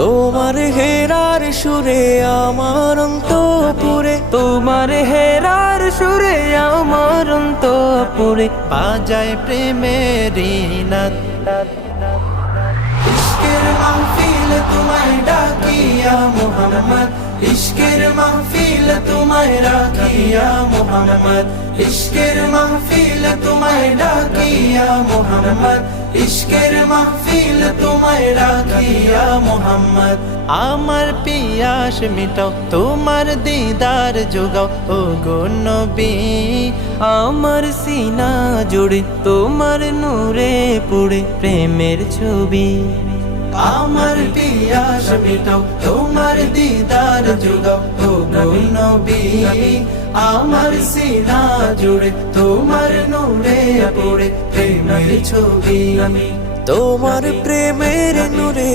তোমার হেরার সুরে আমার অন্তপুরে, তোমার হেরার সুরে আমার অন্তপুরে বাজায় প্রেমের নাদ। ইশকের মাহফিল তোমায় ডাকিয়া মুহাম্মদ, ইশকের মাহফিল তোমায় ডাকিয়া মুহাম্মদ, ইশকের মাহফিল তোমায় ডাকিয়া মুহাম্মদ, ইশকের মাহফিল তোমায় ডাকিয়া মুহাম্মদ। আমার পিয়াস মিটাও তোমার দিদার জোগাও ও গো নবী, আমার সিনা জুড়ে তোমার নূরে পুড়ে প্রেমের ছবি। আমার পিয়াস মিটাও তোমার দিদার জোগাও ও গো নবী, আমার সিনা জুড়ে তোমার নূরে পড়ে প্রেমের ছবি। তোমার প্রেমের নূরে